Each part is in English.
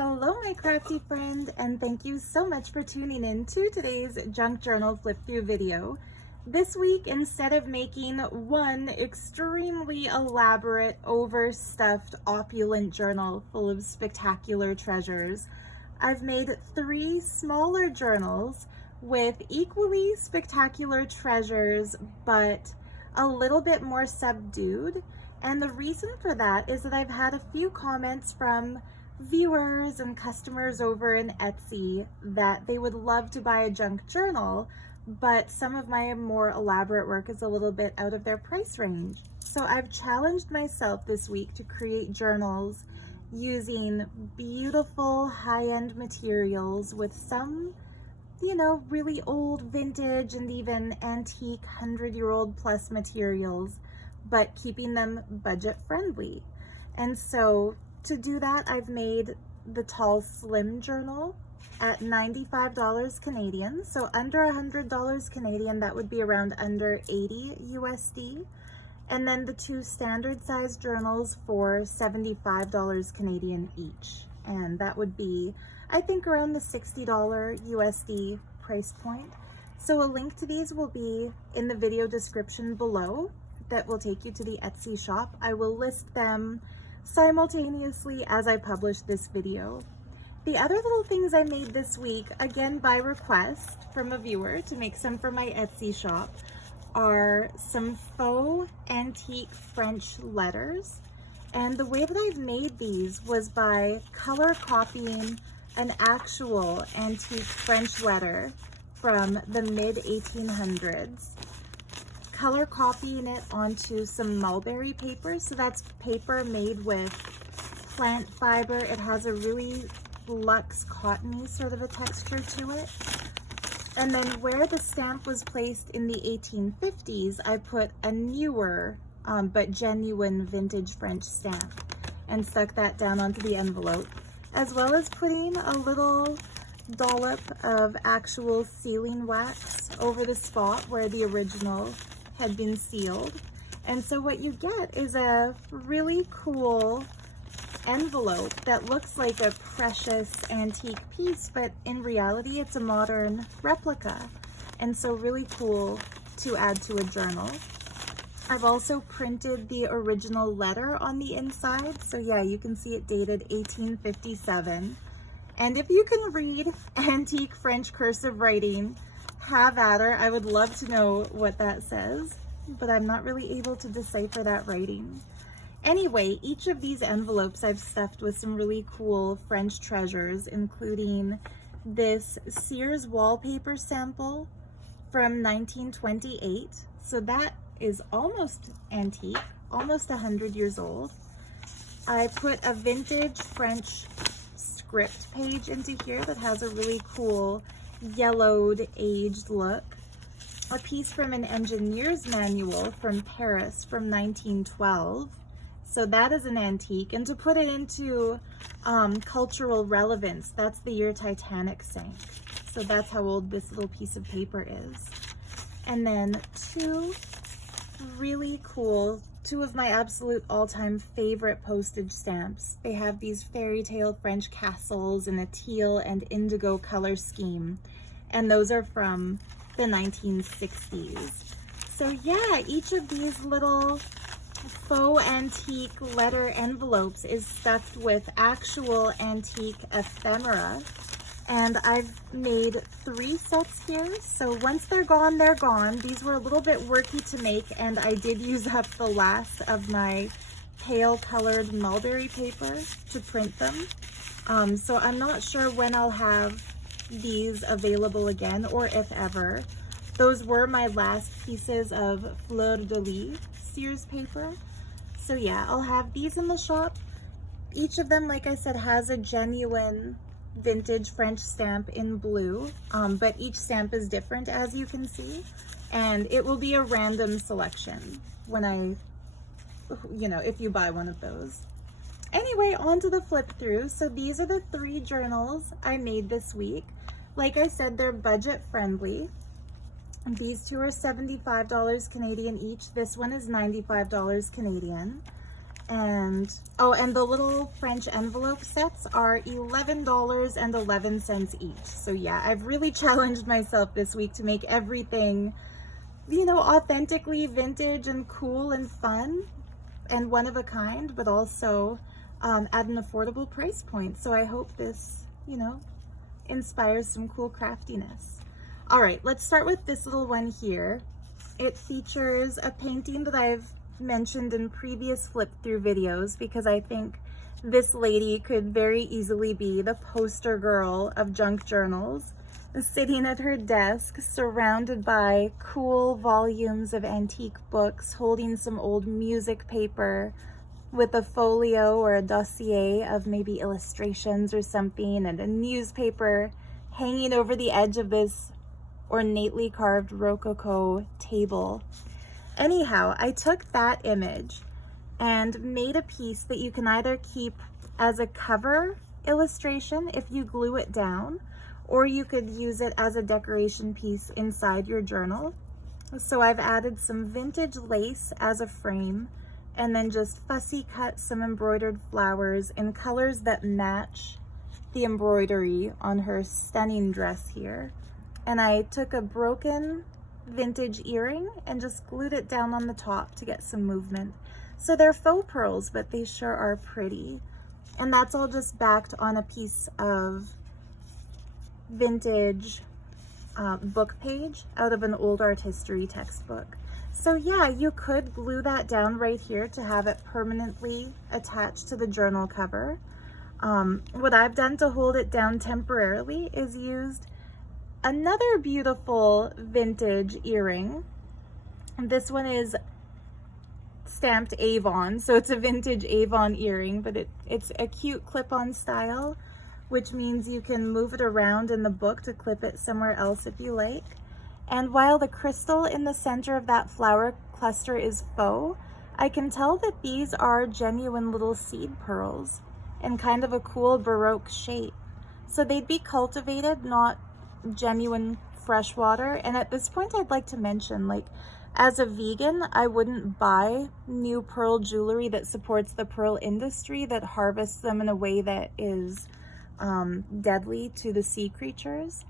Hello, my crafty friend, and thank you so much for tuning in to today's junk journal flip through video. This week, instead of making one extremely elaborate, overstuffed, opulent journal full of spectacular treasures, I've made 3 smaller journals with equally spectacular treasures, but a little bit more subdued. And the reason for that is that I've had a few comments from viewers and customers over in Etsy that they would love to buy a junk journal, but some of my more elaborate work is a little bit out of their price range. So I've challenged myself this week to create journals using beautiful high-end materials with some, really old vintage and even antique 100-year-old plus materials, but keeping them budget friendly. And so to do that, I've made the tall slim journal at $95 Canadian. So under $100 Canadian, that would be around under 80 USD. And then the 2 standard size journals for $75 Canadian each. And that would be, I think, around the $60 USD price point. So a link to these will be in the video description below that will take you to the Etsy shop. I will list them simultaneously as I publish this video. The other little things I made this week, again by request from a viewer to make some for my Etsy shop, are some faux antique French letters. And the way that I've made these was by color copying an actual antique French letter from the mid 1800s. Color copying it onto some mulberry paper. So that's paper made with plant fiber. It has a really luxe cottony sort of a texture to it. And then where the stamp was placed in the 1850s, I put a newer but genuine vintage French stamp and stuck that down onto the envelope, as well as putting a little dollop of actual sealing wax over the spot where the original had been sealed. And so what you get is a really cool envelope that looks like a precious antique piece, but in reality it's a modern replica, and so really cool to add to a journal. I've also printed the original letter on the inside, so yeah, you can see it dated 1857. And if you can read antique French cursive writing, have at her. I would love to know what that says, but I'm not really able to decipher that writing. Anyway, each of these envelopes I've stuffed with some really cool French treasures, including this Sears wallpaper sample from 1928. So that is almost antique, almost 100 years old. I put a vintage French script page into here that has a really cool yellowed, aged look. A piece from an engineer's manual from Paris from 1912. So that is an antique. And to put it into cultural relevance, that's the year Titanic sank. So that's how old this little piece of paper is. And then 2 really cool, 2 of my absolute all-time favorite postage stamps. They have these fairy tale French castles in a teal and indigo color scheme. And those are from the 1960s. So yeah, each of these little faux antique letter envelopes is stuffed with actual antique ephemera. And I've made 3 sets here. So once they're gone, they're gone. These were a little bit worky to make, and I did use up the last of my pale colored mulberry paper to print them. So I'm not sure when I'll have these available again, or if ever. Those were my last pieces of fleur de lis Sears paper. So yeah, I'll have these in the shop. Each of them, like I said, has a genuine vintage French stamp in blue, but each stamp is different, as you can see, and it will be a random selection when I, if you buy one of those. Anyway, on to the flip through. So these are the 3 journals I made this week. Like I said, they're budget friendly. These 2 are $75 Canadian each. This one is $95 Canadian. And oh, and the little French envelope sets are $11.11 each. So yeah, I've really challenged myself this week to make everything, you know, authentically vintage and cool and fun and one of a kind, but also at an affordable price point. So I hope this, you know, inspires some cool craftiness. All right, let's start with this little one here. It features a painting that I've mentioned in previous flip through videos because I think this lady could very easily be the poster girl of junk journals, sitting at her desk surrounded by cool volumes of antique books, holding some old music paper with a folio or a dossier of maybe illustrations or something, and a newspaper hanging over the edge of this ornately carved Rococo table. Anyhow, I took that image and made a piece that you can either keep as a cover illustration if you glue it down, or you could use it as a decoration piece inside your journal. So I've added some vintage lace as a frame, and then just fussy cut some embroidered flowers in colors that match the embroidery on her stunning dress here. And I took a broken vintage earring and just glued it down on the top to get some movement. So they're faux pearls, but they sure are pretty. And that's all just backed on a piece of vintage book page out of an old art history textbook. So yeah, you could glue that down right here to have it permanently attached to the journal cover. What I've done to hold it down temporarily is used another beautiful vintage earring. This one is stamped Avon, so it's a vintage Avon earring, but it's a cute clip-on style, which means you can move it around in the book to clip it somewhere else if you like. And while the crystal in the center of that flower cluster is faux, I can tell that these are genuine little seed pearls in kind of a cool Baroque shape. So they'd be cultivated, not genuine freshwater. And at this point, I'd like to mention, like, as a vegan, I wouldn't buy new pearl jewelry that supports the pearl industry, that harvests them in a way that is deadly to the sea creatures.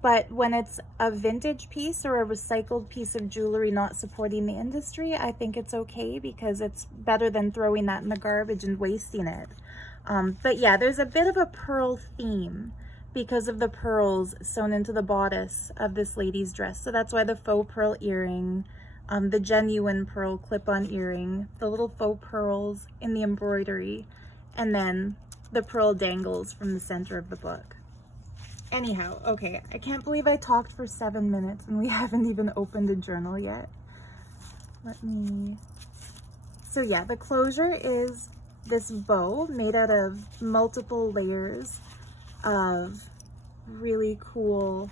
But when it's a vintage piece or a recycled piece of jewelry not supporting the industry, I think it's okay, because it's better than throwing that in the garbage and wasting it. But yeah, there's a bit of a pearl theme because of the pearls sewn into the bodice of this lady's dress. So that's why the faux pearl earring, the genuine pearl clip-on earring, the little faux pearls in the embroidery, and then the pearl dangles from the center of the book. Anyhow, okay, I can't believe I talked for 7 minutes and we haven't even opened a journal yet. So yeah, the closure is this bow made out of multiple layers of really cool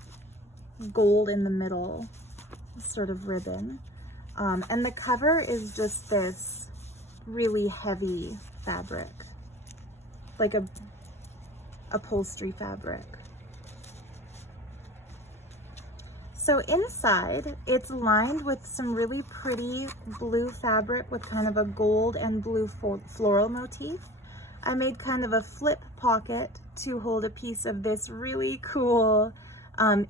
gold in the middle sort of ribbon. And the cover is just this really heavy fabric, like a upholstery fabric. So inside, it's lined with some really pretty blue fabric with kind of a gold and blue floral motif. I made kind of a flip pocket to hold a piece of this really cool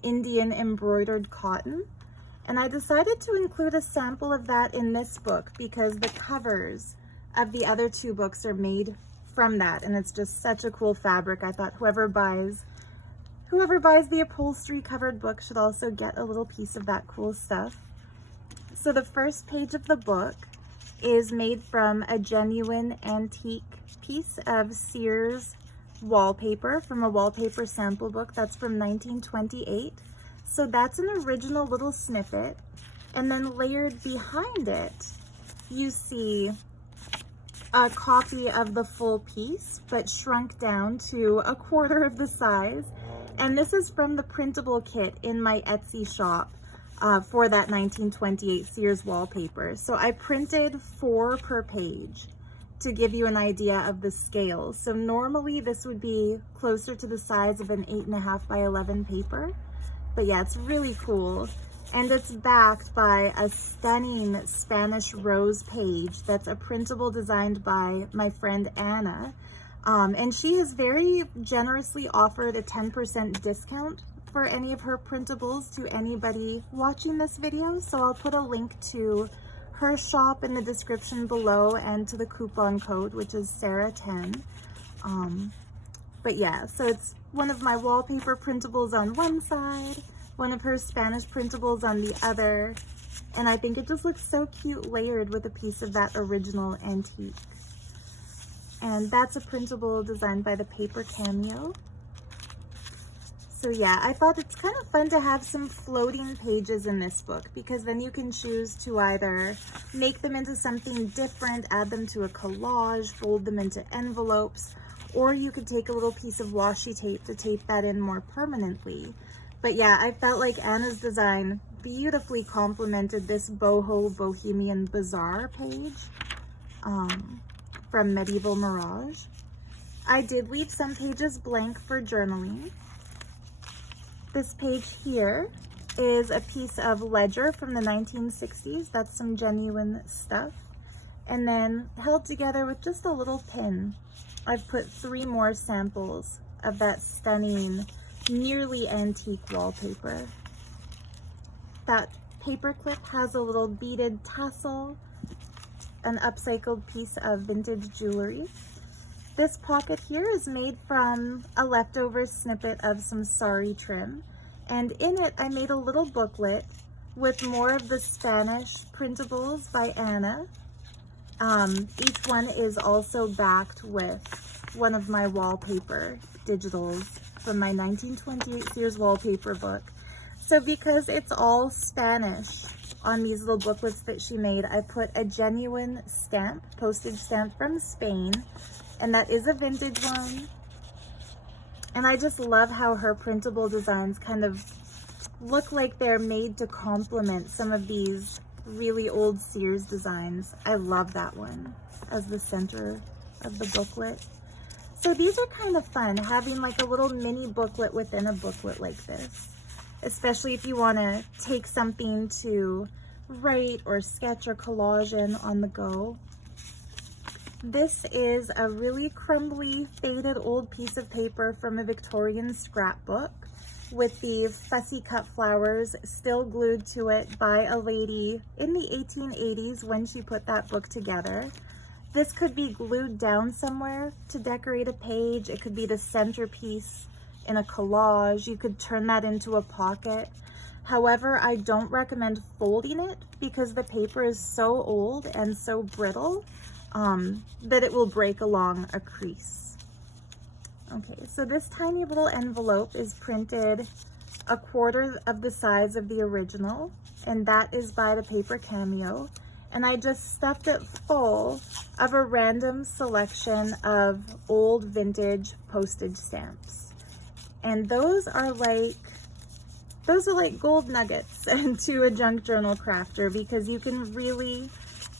Indian embroidered cotton. And I decided to include a sample of that in this book because the covers of the other two books are made from that. And it's just such a cool fabric. I thought whoever buys the upholstery covered book should also get a little piece of that cool stuff. So the first page of the book is made from a genuine antique piece of Sears wallpaper from a wallpaper sample book that's from 1928. So that's an original little snippet. And then layered behind it, you see a copy of the full piece, but shrunk down to a quarter of the size. And this is from the printable kit in my Etsy shop for that 1928 Sears wallpaper. So I printed 4 per page to give you an idea of the scale. So normally this would be closer to the size of an 8.5 by 11 paper. But yeah, it's really cool. And it's backed by a stunning Spanish rose page that's a printable designed by my friend Anna. And she has very generously offered a 10% discount for any of her printables to anybody watching this video. So I'll put a link to her shop in the description below and to the coupon code, which is Sarah10. But yeah, so it's one of my wallpaper printables on one side, one of her Spanish printables on the other, and I think it just looks so cute layered with a piece of that original antique. And that's a printable designed by the Paper Cameo. So yeah, I thought it's kind of fun to have some floating pages in this book, because then you can choose to either make them into something different, add them to a collage, fold them into envelopes, or you could take a little piece of washi tape to tape that in more permanently. But yeah, I felt like Anna's design beautifully complemented this boho Bohemian Bazaar page from Medieval Mirage. I did leave some pages blank for journaling. This page here is a piece of ledger from the 1960s. That's some genuine stuff. And then held together with just a little pin, I've put 3 more samples of that stunning, nearly antique wallpaper. That paper clip has a little beaded tassel, an upcycled piece of vintage jewelry. This pocket here is made from a leftover snippet of some sari trim, and in it I made a little booklet with more of the Spanish printables by Anna. Each one is also backed with one of my wallpaper digitals from my 1928 Sears wallpaper book. So because it's all Spanish on these little booklets that she made, I put a genuine stamp, postage stamp from Spain, and that is a vintage one. And I just love how her printable designs kind of look like they're made to complement some of these really old Sears designs. I love that one as the center of the booklet. So these are kind of fun, having like a little mini booklet within a booklet like this, especially if you want to take something to write or sketch or collage in on the go. This is a really crumbly, faded old piece of paper from a Victorian scrapbook with the fussy cut flowers still glued to it by a lady in the 1880s when she put that book together. This could be glued down somewhere to decorate a page. It could be the centerpiece in a collage. You could turn that into a pocket. However, I don't recommend folding it because the paper is so old and so brittle that it will break along a crease. Okay, so this tiny little envelope is printed 1/4 of the size of the original, and that is by the Paper Cameo. And I just stuffed it full of a random selection of old vintage postage stamps. And those are like gold nuggets to a junk journal crafter, because you can really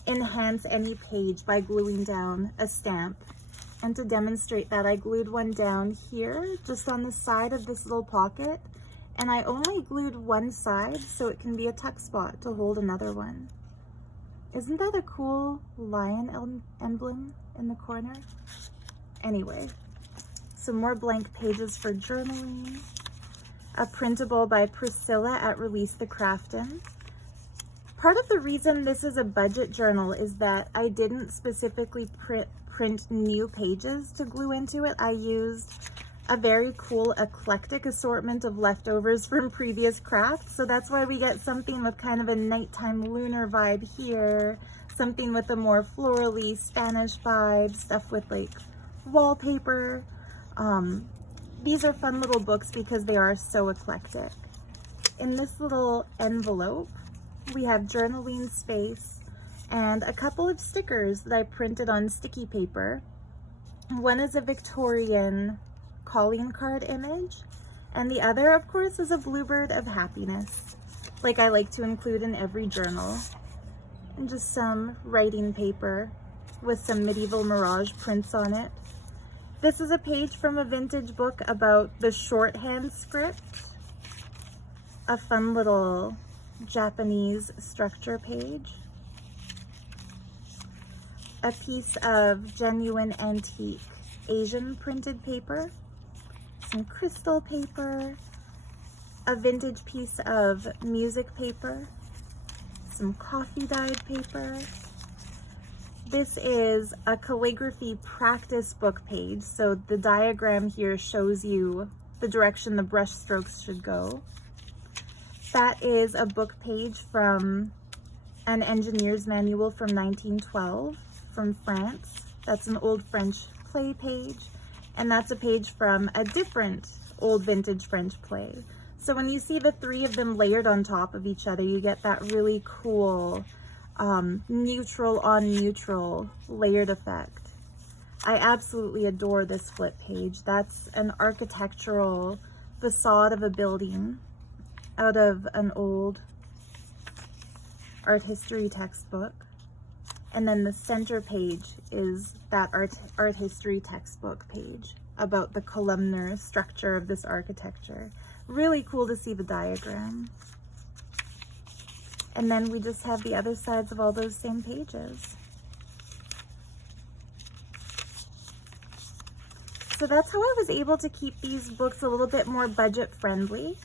enhance any page by gluing down a stamp. And to demonstrate that, I glued one down here just on the side of this little pocket, and I only glued one side so it can be a tuck spot to hold another one. Isn't that a cool lion emblem in the corner? Anyway, some more blank pages for journaling. A printable by Priscilla at Release the Craftin'. Part of the reason this is a budget journal is that I didn't specifically print new pages to glue into it. I used a very cool eclectic assortment of leftovers from previous crafts. So that's why we get something with kind of a nighttime lunar vibe here, something with a more florally Spanish vibe, stuff with like wallpaper. These are fun little books because they are so eclectic. In this little envelope, we have journaling space and a couple of stickers that I printed on sticky paper. One is a Victorian calling card image, and the other, of course, is a bluebird of happiness, like I like to include in every journal. And just some writing paper with some Medieval Mirage prints on it. This is a page from a vintage book about the shorthand script. A fun little Japanese structure page, a piece of genuine antique Asian printed paper, some crystal paper, a vintage piece of music paper, some coffee dyed paper. This is a calligraphy practice book page, so the diagram here shows you the direction the brush strokes should go. That is a book page from an engineer's manual from 1912 from France. That's an old French play page, and that's a page from a different old vintage French play. So when you see the three of them layered on top of each other, you get that really cool neutral on neutral layered effect. I absolutely adore this flip page. That's an architectural facade of a building out of an old art history textbook. And then the center page is that art history textbook page about the columnar structure of this architecture. Really cool to see the diagram. And then we just have the other sides of all those same pages. So that's how I was able to keep these books a little bit more budget friendly.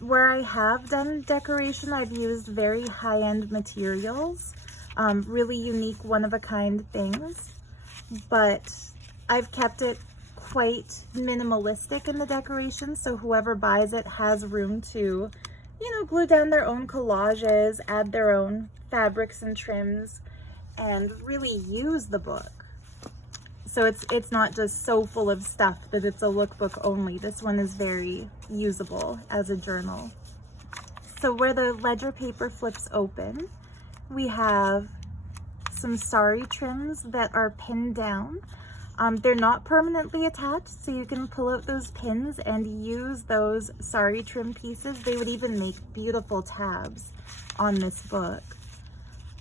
Where I have done decoration, I've used very high-end materials, really unique, one-of-a-kind things, but I've kept it quite minimalistic in the decoration, so whoever buys it has room to, you know, glue down their own collages, add their own fabrics and trims, and really use the book. So it's not just so full of stuff that it's a lookbook only. This one is very usable as a journal. So where the ledger paper flips open, we have some sari trims that are pinned down. They're not permanently attached, so you can pull out those pins and use those sari trim pieces. They would even make beautiful tabs on this book.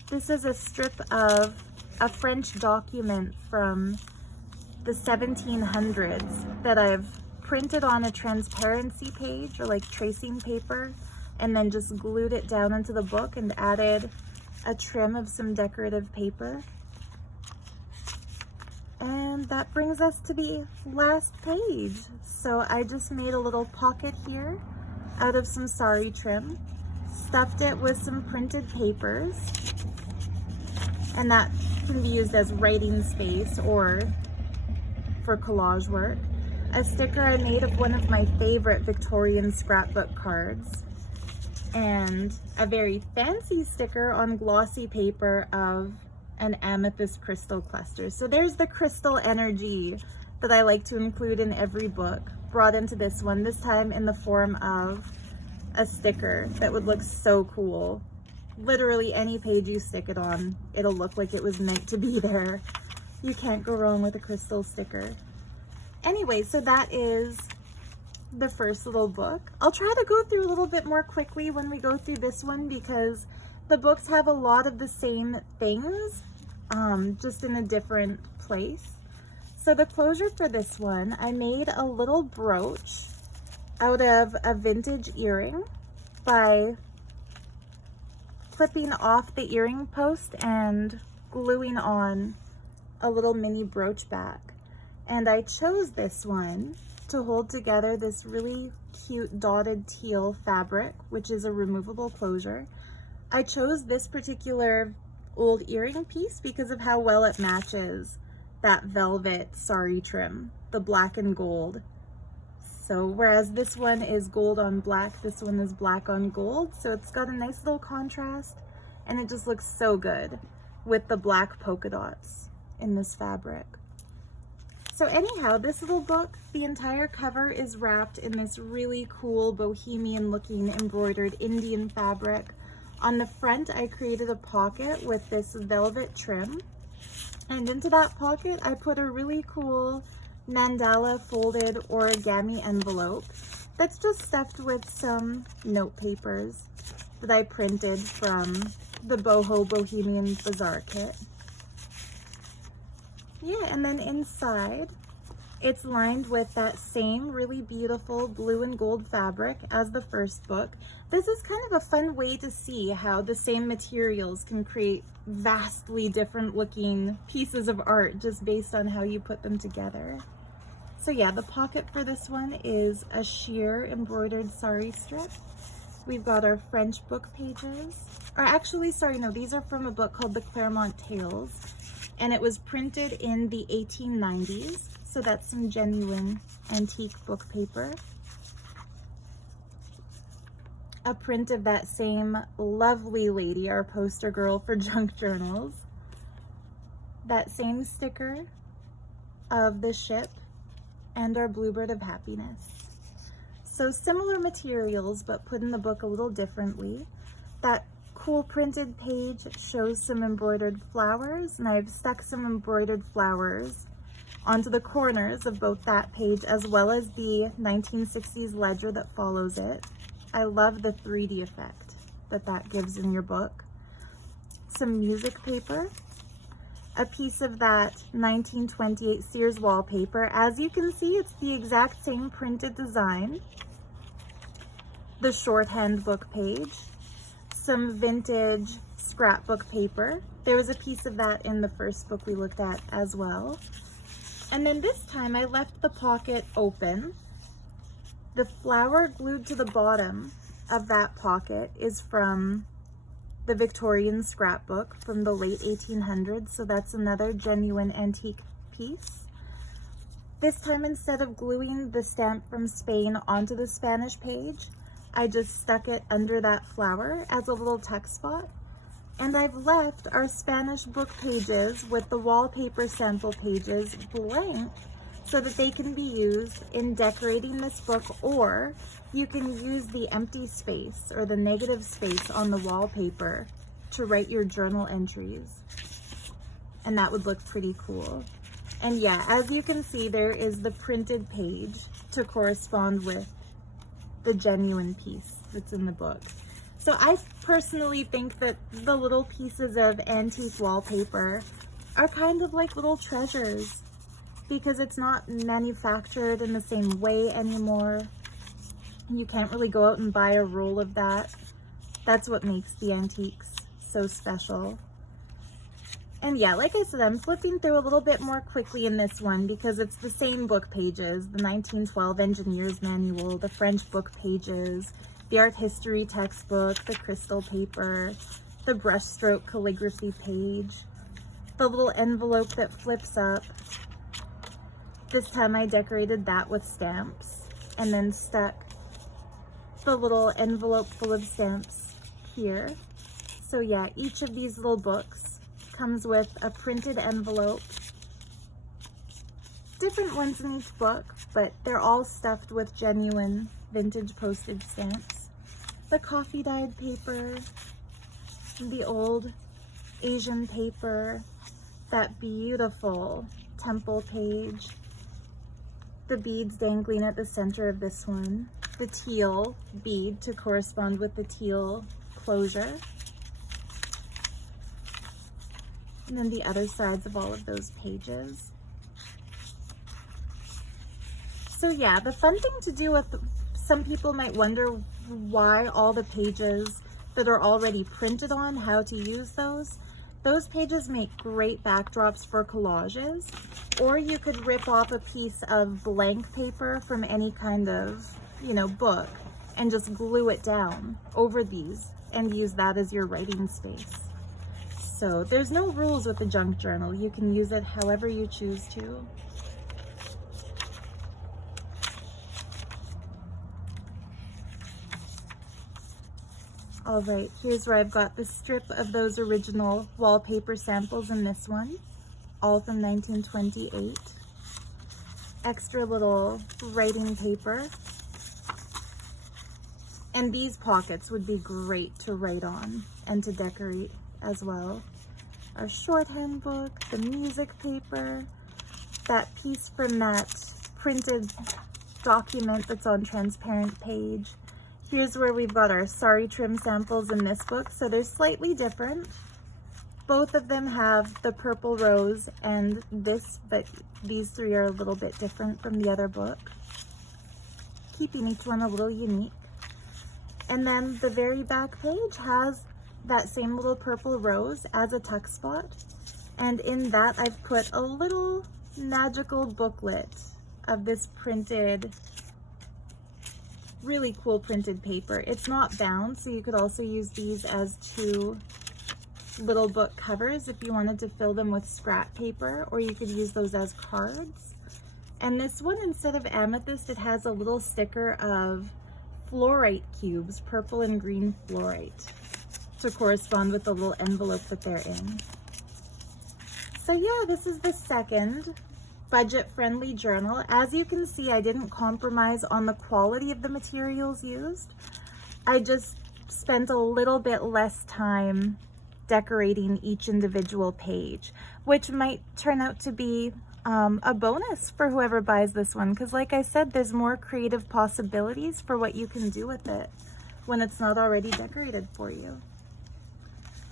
This is a strip of a French document from the 1700s that I've printed on a transparency page or like tracing paper, and then just glued it down into the book and added a trim of some decorative paper. And that brings us to the last page. So I just made a little pocket here out of some sari trim, stuffed it with some printed papers, and that can be used as writing space or for collage work. A sticker I made of one of my favorite Victorian scrapbook cards, and a very fancy sticker on glossy paper of an amethyst crystal cluster. So there's the crystal energy that I like to include in every book, brought into this one, this time in the form of a sticker that would look so cool. Literally any page you stick it on, it'll look like it was meant to be there. You can't go wrong with a crystal sticker. Anyway, so that is the first little book. I'll try to go through a little bit more quickly when we go through this one, because the books have a lot of the same things, just in a different place. So the closure for this one, I made a little brooch out of a vintage earring by clipping off the earring post and gluing on a little mini brooch back. And I chose this one to hold together this really cute dotted teal fabric, which is a removable closure. I chose this particular old earring piece because of how well it matches that velvet sari trim, the black and gold. So whereas this one is gold on black, this one is black on gold. So it's got a nice little contrast, and it just looks so good with the black polka dots in this fabric. So anyhow, this little book, the entire cover is wrapped in this really cool bohemian looking embroidered Indian fabric. On the front, I created a pocket with this velvet trim, and into that pocket, I put a really cool mandala folded origami envelope that's just stuffed with some note papers that I printed from the Boho Bohemian Bazaar kit. Yeah, and then inside It's lined with that same really beautiful blue and gold fabric as the first book. This is kind of a fun way to see how the same materials can create vastly different looking pieces of art just based on how you put them together. So yeah, the pocket for this one is a sheer embroidered sari strip. We've got our French book pages, or actually, sorry, no, these are from a book called The Claremont Tales, and it was printed in the 1890s. So that's some genuine antique book paper. A print of that same lovely lady, our poster girl for junk journals. That same sticker of the ship and our bluebird of happiness. So similar materials, but put in the book a little differently. That cool printed page shows some embroidered flowers, and I've stuck some embroidered flowers onto the corners of both that page as well as the 1960s ledger that follows it. I love the 3D effect that gives in your book. Some music paper, a piece of that 1928 Sears wallpaper. As you can see, it's the exact same printed design. The shorthand book page, some vintage scrapbook paper. There was a piece of that in the first book we looked at as well. And then this time I left the pocket open. The flower glued to the bottom of that pocket is from the Victorian scrapbook from the late 1800s. So that's another genuine antique piece. This time, instead of gluing the stamp from Spain onto the Spanish page, I just stuck it under that flower as a little tuck spot. And I've left our Spanish book pages with the wallpaper sample pages blank so that they can be used in decorating this book, or you can use the empty space or the negative space on the wallpaper to write your journal entries. And that would look pretty cool. And yeah, as you can see, there is the printed page to correspond with the genuine piece that's in the book. So I personally think that the little pieces of antique wallpaper are kind of like little treasures because it's not manufactured in the same way anymore. You can't really go out and buy a roll of that. That's what makes the antiques so special. And yeah, like I said, I'm flipping through a little bit more quickly in this one because it's the same book pages, the 1912 Engineer's Manual, the French book pages, the art history textbook, the crystal paper, the brushstroke calligraphy page, the little envelope that flips up. This time I decorated that with stamps and then stuck the little envelope full of stamps here. So yeah, each of these little books comes with a printed envelope. Different ones in each book, but they're all stuffed with genuine vintage postage stamps. The coffee dyed paper, the old Asian paper, that beautiful temple page, the beads dangling at the center of this one, the teal bead to correspond with the teal closure, and then the other sides of all of those pages. So yeah, the fun thing to do with, some people might wonder why all the pages that are already printed on, how to use those. Those pages make great backdrops for collages, or you could rip off a piece of blank paper from any kind of, book and just glue it down over these and use that as your writing space. So there's no rules with the junk journal. You can use it however you choose to. All right, here's where I've got the strip of those original wallpaper samples in this one, all from 1928. Extra little writing paper. And these pockets would be great to write on and to decorate as well. Our shorthand book, the music paper, that piece from that printed document that's on transparent page. Here's where we've got our sari trim samples in this book. So they're slightly different, both of them have the purple rose and this, but these three are a little bit different from the other book, keeping each one a little unique. And then the very back page has that same little purple rose as a tuck spot. And in that, I've put a little magical booklet of this printed, really cool printed paper. It's not bound, so you could also use these as two little book covers if you wanted to fill them with scrap paper, or you could use those as cards. And this one, instead of amethyst, it has a little sticker of fluorite cubes, purple and green fluorite, to correspond with the little envelope that they're in. So yeah, this is the second budget-friendly journal. As you can see, I didn't compromise on the quality of the materials used. I just spent a little bit less time decorating each individual page, which might turn out to be a bonus for whoever buys this one, because like I said, there's more creative possibilities for what you can do with it when it's not already decorated for you.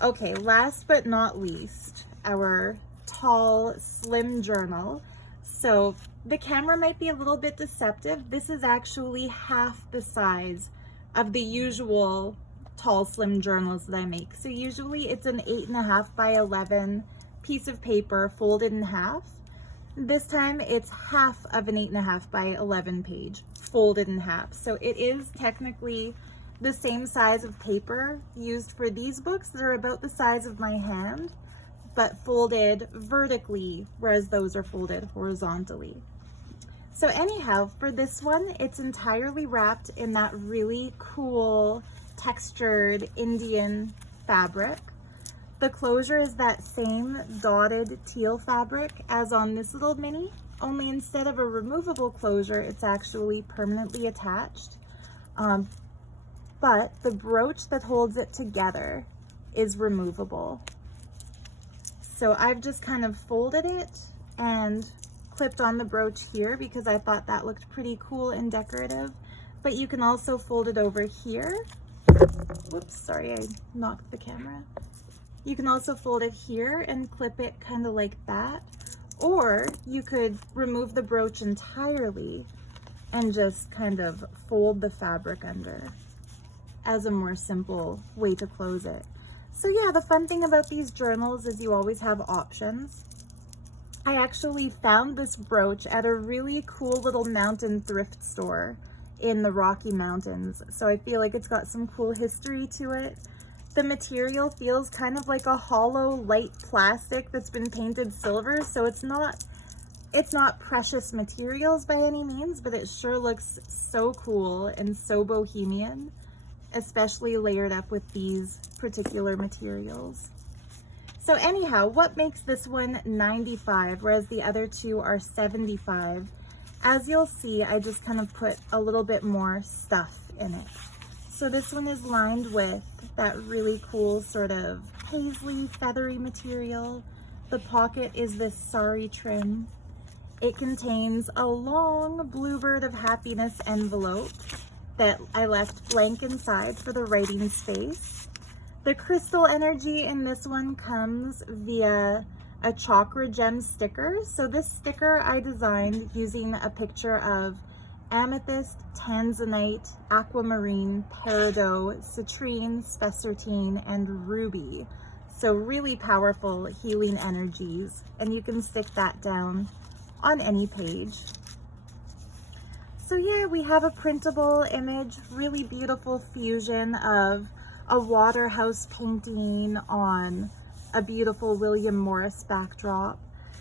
Okay, last but not least, our tall, slim journal. So the camera might be a little bit deceptive. This is actually half the size of the usual tall, slim journals that I make. So usually it's an 8.5 by 11 piece of paper folded in half. This time it's half of an 8.5 by 11 page folded in half. So it is technically the same size of paper used for these books that are about the size of my hand, but folded vertically, whereas those are folded horizontally. So anyhow, for this one, it's entirely wrapped in that really cool textured Indian fabric. The closure is that same dotted teal fabric as on this little mini, only instead of a removable closure, it's actually permanently attached. But the brooch that holds it together is removable. So I've just kind of folded it and clipped on the brooch here because I thought that looked pretty cool and decorative. But you can also fold it over here. Whoops, sorry, I knocked the camera. You can also fold it here and clip it kind of like that. Or you could remove the brooch entirely and just kind of fold the fabric under as a more simple way to close it. So yeah, the fun thing about these journals is you always have options. I actually found this brooch at a really cool little mountain thrift store in the Rocky Mountains. So I feel like it's got some cool history to it. The material feels kind of like a hollow light plastic that's been painted silver. So it's not precious materials by any means, but it sure looks so cool and so bohemian, especially layered up with these particular materials. So anyhow, what makes this one 95, whereas the other two are 75? As you'll see, I just kind of put a little bit more stuff in it. So this one is lined with that really cool sort of paisley, feathery material. The pocket is this sari trim. It contains a long Bluebird of Happiness envelope that I left blank inside for the writing space. The crystal energy in this one comes via a chakra gem sticker. So this sticker I designed using a picture of amethyst, tanzanite, aquamarine, peridot, citrine, spessartine, and ruby. So really powerful healing energies, and you can stick that down on any page. So yeah, we have a printable image, really beautiful fusion of a Waterhouse painting on a beautiful William Morris backdrop.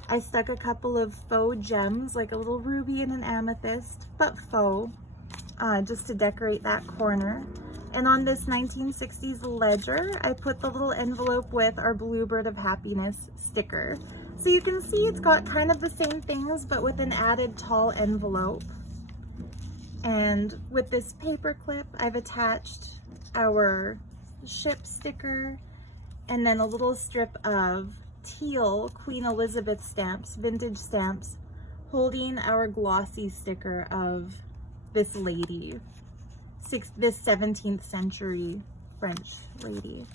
I stuck a couple of faux gems, like a little ruby and an amethyst, but faux, just to decorate that corner. And on this 1960s ledger, I put the little envelope with our Bluebird of Happiness sticker. So you can see it's got kind of the same things, but with an added tall envelope. And with this paper clip, I've attached our ship sticker and then a little strip of teal Queen Elizabeth stamps, vintage stamps, holding our glossy sticker of this lady, this 17th century French lady.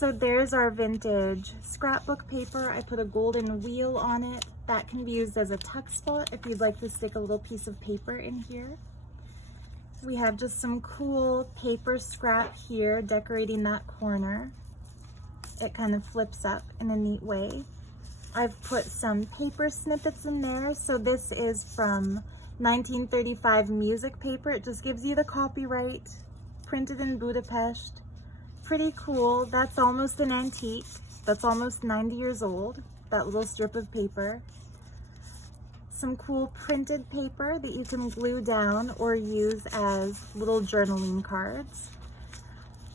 So there's our vintage scrapbook paper. I put a golden wheel on it. That can be used as a tuck spot if you'd like to stick a little piece of paper in here. We have just some cool paper scrap here decorating that corner. It kind of flips up in a neat way. I've put some paper snippets in there. So this is from 1935 music paper. It just gives you the copyright, printed in Budapest. Pretty cool. That's almost an antique. That's almost 90 years old, that little strip of paper. Some cool printed paper that you can glue down or use as little journaling cards.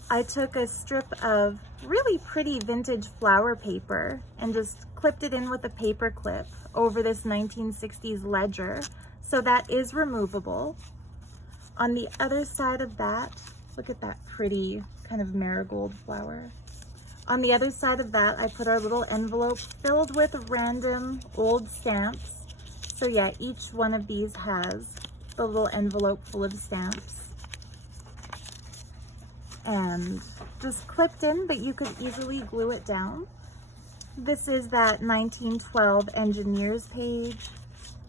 I took a strip of really pretty vintage flower paper and just clipped it in with a paper clip over this 1960s ledger. So that is removable. On the other side of that, look at that pretty kind of marigold flower. On the other side of that, I put our little envelope filled with random old stamps. So yeah, each one of these has the little envelope full of stamps. And just clipped in, but you could easily glue it down. This is that 1912 engineer's page,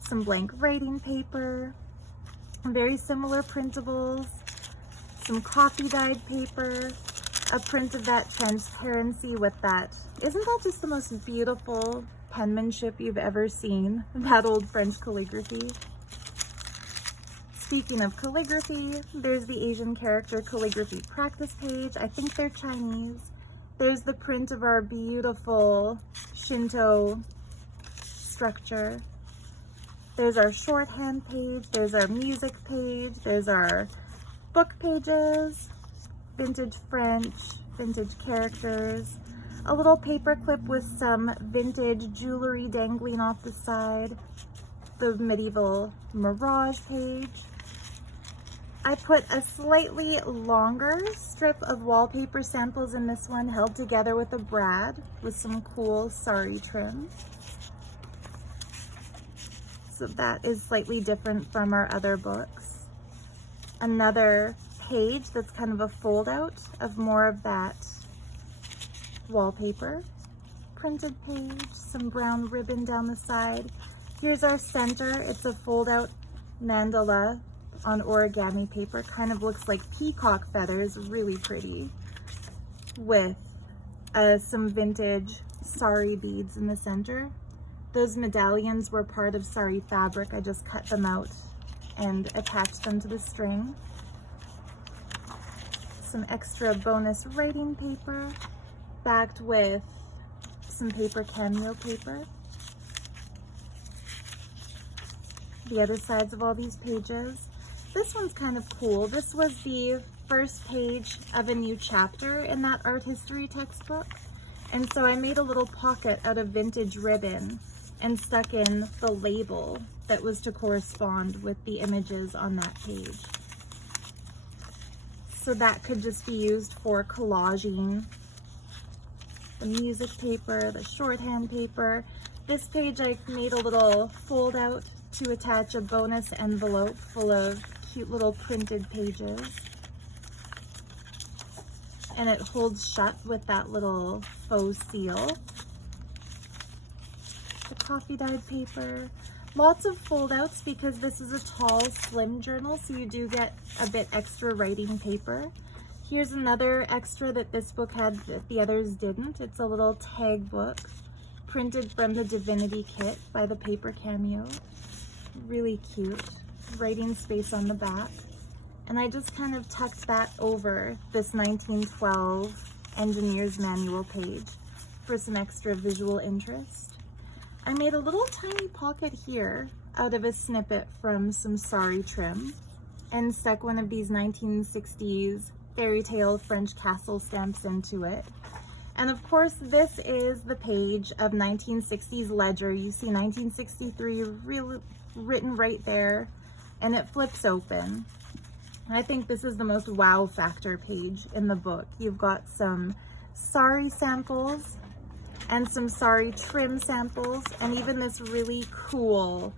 some blank writing paper, very similar printables, some coffee dyed paper, a print of that transparency with that. Isn't that just the most beautiful penmanship you've ever seen? That old French calligraphy. Speaking of calligraphy, there's the Asian character calligraphy practice page. I think they're Chinese. There's the print of our beautiful Shinto structure. There's our shorthand page. There's our music page. There's our book pages, vintage French, vintage characters, a little paper clip with some vintage jewelry dangling off the side, the medieval Mirage page. I put a slightly longer strip of wallpaper samples in this one, held together with a brad with some cool sari trim. So that is slightly different from our other books. Another page that's kind of a fold out of more of that wallpaper. Printed page, some brown ribbon down the side. Here's our center. It's a fold out mandala on origami paper. Kind of looks like peacock feathers, really pretty, with some vintage sari beads in the center. Those medallions were part of sari fabric. I just cut them out and attached them to the string. Some extra bonus writing paper, backed with some paper cameo paper. The other sides of all these pages. This one's kind of cool. This was the first page of a new chapter in that art history textbook. And so I made a little pocket out of vintage ribbon and stuck in the label that was to correspond with the images on that page. So that could just be used for collaging the music paper, the shorthand paper. This page I made a little fold out to attach a bonus envelope full of cute little printed pages. And it holds shut with that little faux seal. The coffee dyed paper. Lots of fold outs because this is a tall, slim journal, so you do get a bit extra writing paper. Here's another extra that this book had that the others didn't. It's a little tag book printed from the Divinity kit by the Paper Cameo. Really cute. Writing space on the back. And I just kind of tucked that over this 1912 Engineer's Manual page for some extra visual interest. I made a little tiny pocket here out of a snippet from some sari trim and stuck one of these 1960s fairy tale French castle stamps into it. And of course, this is the page of 1960s ledger. You see 1963 really written right there, and it flips open. I think this is the most wow factor page in the book. You've got some sari samples and some sari trim samples, and even this really cool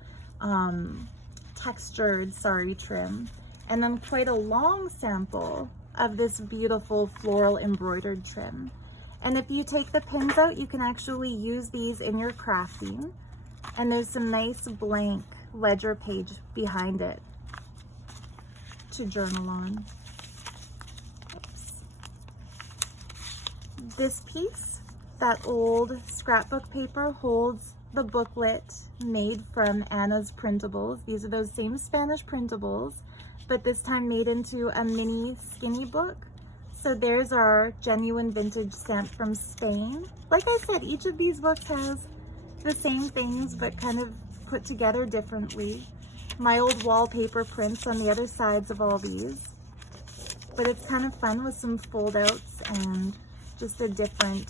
textured sari trim, and then quite a long sample of this beautiful floral embroidered trim. And if you take the pins out, you can actually use these in your crafting. And there's some nice blank ledger page behind it to journal on. Oops. This piece, that old scrapbook paper, holds the booklet made from Anna's printables. These are those same Spanish printables, but this time made into a mini skinny book. So there's our genuine vintage stamp from Spain. Like I said, each of these books has the same things, but kind of put together differently. My old wallpaper prints on the other sides of all these. But it's kind of fun with some fold outs and just a different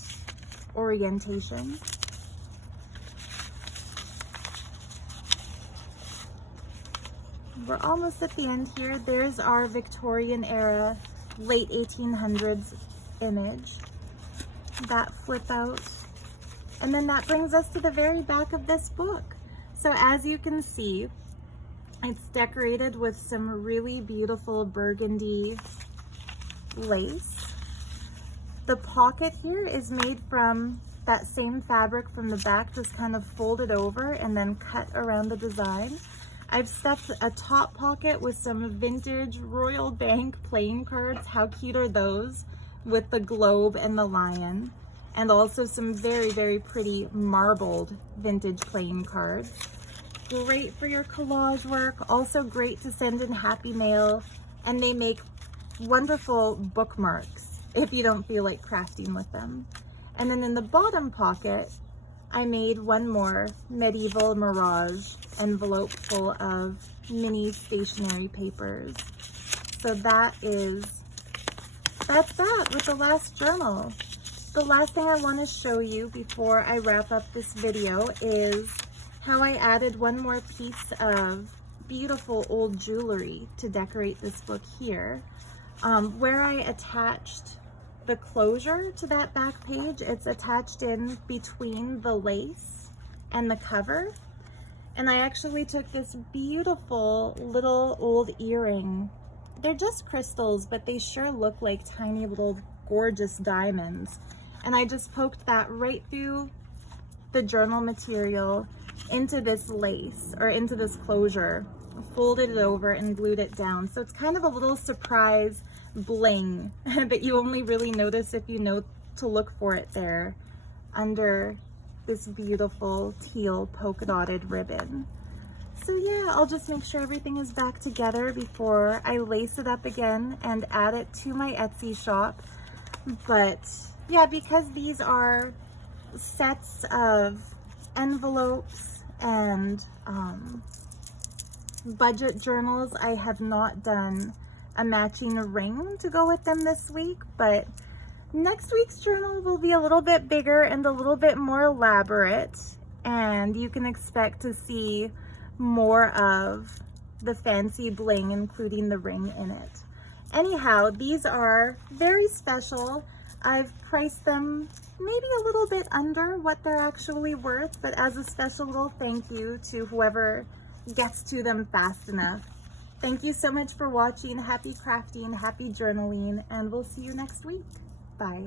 orientation. We're almost at the end here. There's our Victorian era, late 1800s image. That flip out. And then that brings us to the very back of this book. So as you can see, it's decorated with some really beautiful burgundy lace. The pocket here is made from that same fabric from the back, just kind of folded over and then cut around the design. I've stuffed a top pocket with some vintage Royal Bank playing cards. How cute are those? With the globe and the lion. And also some very, very pretty marbled vintage playing cards. Great for your collage work. Also great to send in happy mail. And they make wonderful bookmarks if you don't feel like crafting with them. And then in the bottom pocket, I made one more medieval mirage envelope full of mini stationery papers. So that's that with the last journal. The last thing I want to show you before I wrap up this video is how I added one more piece of beautiful old jewelry to decorate this book here. Where I attached the closure to that back page, it's attached in between the lace and the cover. And I actually took this beautiful little old earring. They're just crystals, but they sure look like tiny little gorgeous diamonds. And I just poked that right through the journal material into this lace, or into this closure, folded it over and glued it down. So it's kind of a little surprise bling that you only really notice if you know to look for it there under this beautiful teal polka dotted ribbon. So yeah, I'll just make sure everything is back together before I lace it up again and add it to my Etsy shop. But yeah, because these are sets of envelopes and budget journals, I have not done a matching ring to go with them this week, but next week's journal will be a little bit bigger and a little bit more elaborate, and you can expect to see more of the fancy bling, including the ring in it. Anyhow, these are very special. I've priced them maybe a little bit under what they're actually worth, but as a special little thank you to whoever gets to them fast enough. Thank you so much for watching. Happy crafting, happy journaling, and we'll see you next week. Bye.